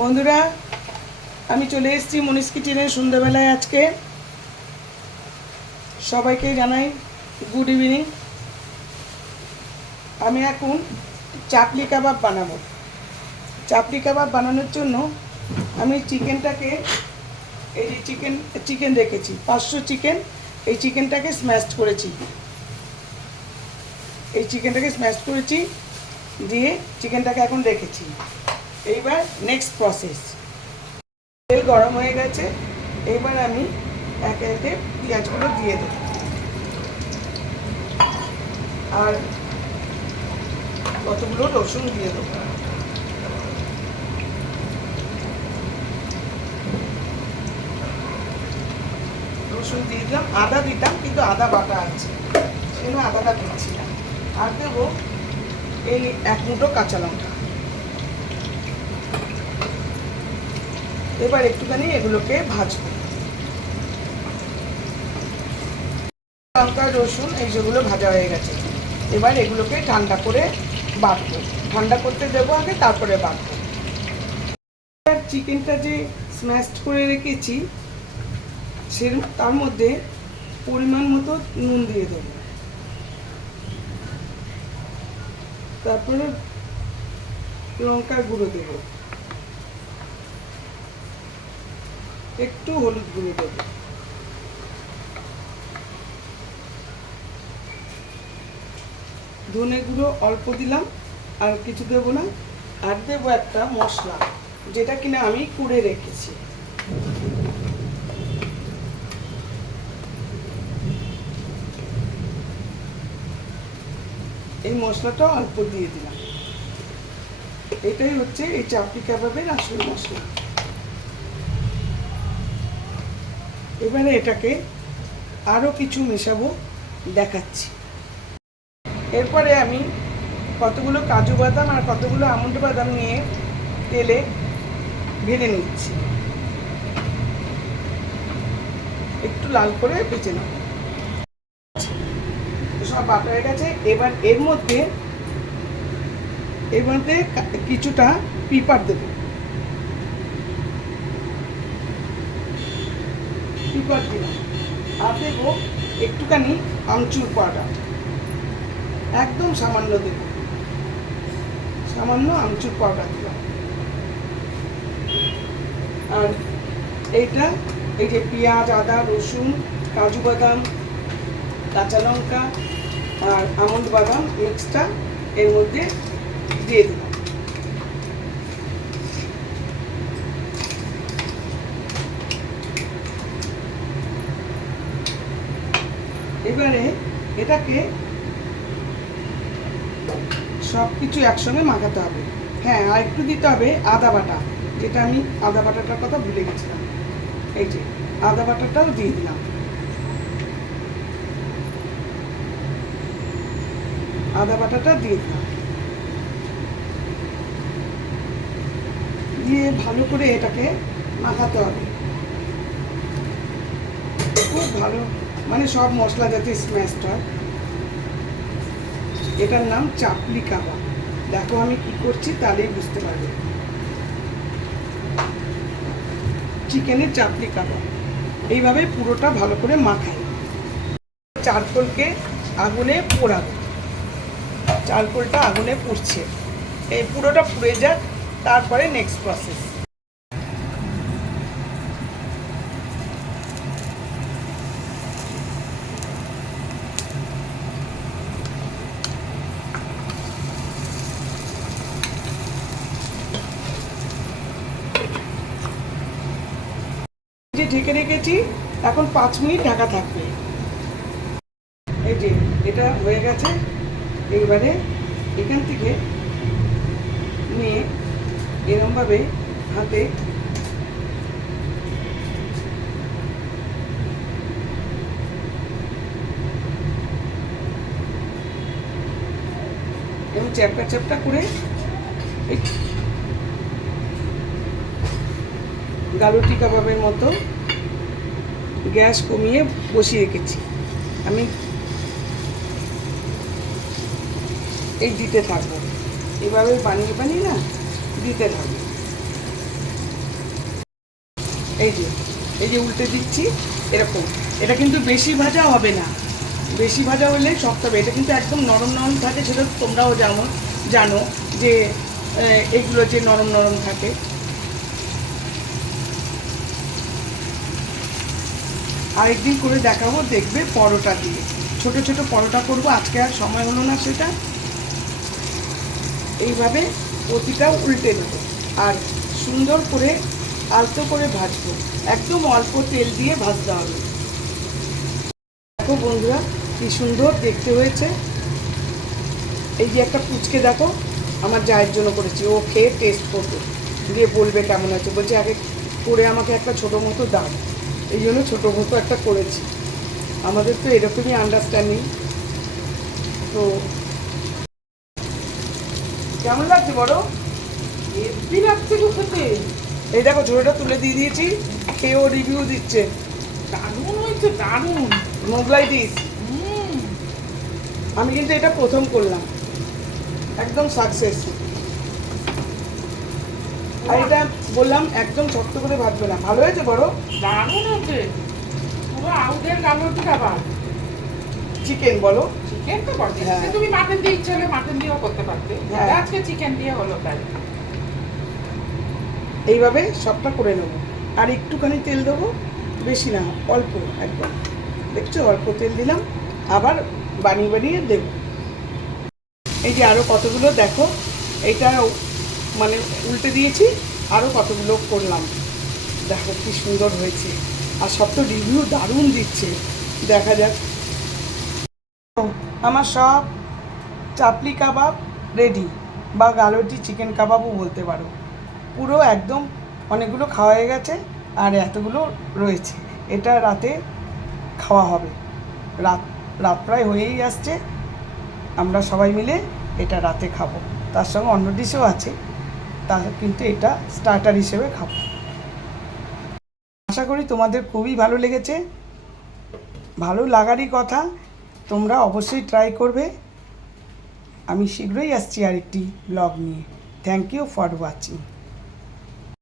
বন্ধুরা, আমি চলে এসেছি মনীষ কিচেনে সন্ধ্যাবেলায়। আজকে সবাইকে জানাই গুড ইভিনিং। আমি এখন চাপলি কাবাব বানাবো। চাপলি কাবাব বানানোর জন্য আমি চিকেনটাকে, এই যে চিকেন রেখেছি 500 চিকেন। এই চিকেনটাকে স্ম্যাশ করেছি, দিয়ে চিকেনটাকে এখন রেখেছি। এইবার নেক্সট প্রসেস, তেল গরম হয়ে গেছে। এইবার আমি একে একে পেঁয়াজগুলো দিয়ে দেব আর কতগুলো রসুন দিয়ে দেবো। রসুন দিয়ে দিলাম, আদা দিতাম কিন্তু আদা বাটা আছে, সেজন্য আদাটা দিচ্ছি না। আর দেবো এই 1 মুঠো কাঁচা লঙ্কা। এবার একটুখানি এগুলোকে ভাজবো। লঙ্কা রসুন এই যেগুলো ভাজা হয়ে গেছে, এবার এগুলোকে ঠান্ডা করে বাটবো। ঠান্ডা করতে দেবো আগে, তারপরে বাটবো। চিকেনটা যে স্ম্যাশ করে রেখেছি তার মধ্যে পরিমাণ মতো নুন দিয়ে দেবো, তারপরে লঙ্কার গুঁড়ো দেবো, একটু হলুদ গুঁড়ো দেবো, ধনে গুঁড়ো অল্প দিলাম, আর কিছু দেবো না। আর দেবো একটা মশলা, যেটা কিনা আমি কুড়ে রেখেছি। এই মশলাটা অল্প দিয়ে দিলাম। এটাই হচ্ছে এই চাপলি কাবাবের আসল মশলা। এবারে এটাকে আরও কিছু মেশাবো, দেখাচ্ছি। এরপরে আমি কতগুলো কাজু বাদাম আর কতগুলো আমন্ড বাদাম নিয়ে তেলে ভেজে নিচ্ছি, একটু লাল করে ভেজে নেব। সব বাটা হয়ে গেছে। এবার এর মধ্যে কিছুটা পিপার দেবো, পিপার দিলাম। আর দেবো একটুখানি আমচুর পাউডার, একদম সামান্য দেব, সামান্য আমচুর পাউডার দিলাম। আর এইটা, এই যে পেঁয়াজ, আদা, রসুন, কাজু বাদাম, কাঁচা লঙ্কা আর আমন্ড বাদাম মিক্সটা এর মধ্যে দিয়ে দিলাম। এবারে এটাকে সব কিছু একসঙ্গে মাখাতে হবে। হ্যাঁ, আর একটু দিতে হবে আদা বাটা, যেটা আমি আদা বাটাটার কথা ভুলে গেছিলাম। এই যে আদা বাটাটাও দিয়ে দিলাম। আদা বাটাটা দিয়ে দিলাম, দিয়ে ভালো করে এটাকে মাখাতে হবে খুব ভালো, মানে সব মশলা যাতে স্ম্যাশড হয়। এটার নাম চাপলি কাবাব। দেখো আমি কি করছি, তাহলেই বুঝতে পারবে। চিকেনের চাপলি কাবাব এইভাবে পুরোটা ভালো করে মাখাই। চারকোলকে আগুনে পোড়াবো, চারকোলটা আগুনে পুড়ছে, এই পুরোটা পুড়ে যাক, তারপরে নেক্সট প্রসেস। যে ঢেকে রেখেছি, এখন 5 মিনিট ঢাকা থাকবে। এই যে এটা হয়ে গেছে। এইবারে এখান থেকে নিয়ে এরমভাবে হাতে এবং চ্যাপটা চ্যাপটা করে গালুটি কাবাবের মতো গ্যাস কমিয়ে বসিয়ে রেখেছি। আমি এই দিতে থাকবো, এভাবে বানিয়ে বানিয়ে না দিতে থাকবো। এই যে উল্টে দিচ্ছি এরকম। এটা কিন্তু বেশি ভাজা হবে না, বেশি ভাজা হলে শক্ত হবে। এটা কিন্তু একদম নরম নরম থাকে, সেটা তোমরাও জানো যে এগুলো যে নরম নরম থাকে। আরেকদিন করে দেখাবো, দেখবে পরোটা দিয়ে ছোট ছোট পরোটা করব, আজকে আর সময় হলো না সেটা। এইভাবে প্রতিটা উল্টে দেবো আর সুন্দর করে আলতো করে ভাজবো, একদম অল্প তেল দিয়ে ভাজতে হবে। দেখো বন্ধুরা কি সুন্দর দেখতে হয়েছে। এই যে একটা পুচকে দেখো আমার জায়ের জন্য করেছি, ও খেয়ে টেস্ট করবে, দিয়ে বলবে কেমন আছে। বলছে আগে করে আমাকে একটা ছোটো মতো দাও, এই জন্য ছোটো মতো একটা করেছি। আমাদের তো এরকমই আন্ডারস্ট্যান্ডিং। তো কেমন লাগছে বড়? হেব্বি লাগছে গো খেতে। এই দেখো ঝোলটা তুলে দিয়ে দিয়েছি, খেয়েও রিভিউ দিচ্ছে। দারুণ হয়েছে, দারুণ। মোগলাই ডিশ। আমি কিন্তু এটা প্রথম করলাম, একদম সাকসেস। আর এটা বললাম একদম শক্ত করে ভাজবে না। ভালো হয়েছে বড়? দারুণ হয়েছে, পুরো আউদের গালতি খাবার। চিকেন বলো? চিকেন তো বটে, হ্যাঁ। তুমি মাটন দিয়ে ইচ্ছে হলে মাটন দিয়েও করতে পারতে। হ্যাঁ। আজকে চিকেন দিয়ে হলো তাই। এইভাবে সবটা করে নেবো। আর একটুখানি তেল দেবো, বেশি না, অল্প একদম। দেখছো অল্প তেল দিলাম, আবার বানিয়ে বানিয়ে দেবো। এই যে আরও কতগুলো দেখো, এইটা মানে উল্টে দিয়েছি, আরও কতগুলো করলাম। দেখো কি সুন্দর হয়েছে, আর সব তো রিভিউ দারুণ দিচ্ছে। দেখা যাক। আমার সব চাপলি কাবাব রেডি, বা গালোটি চিকেন কাবাবও বলতে পারো। পুরো একদম অনেকগুলো খাওয়া হয়ে গেছে, আর এতগুলো রয়েছে। এটা রাতে খাওয়া হবে। রাত প্রায় হয়েই আসছে, আমরা সবাই মিলে এটা রাতে খাবো। তার সঙ্গে অন্য ডিশও আছে, তা কিন্তু এটা স্টার্টার হিসেবে খাবো। আশা করি তোমাদের খুবই ভালো লেগেছে। ভালো লাগারই কথা, তোমরা অবশ্যই ট্রাই করবে। আমি শীঘ্রই আসছি আরেকটি ব্লগ নিয়ে। Thank you for watching.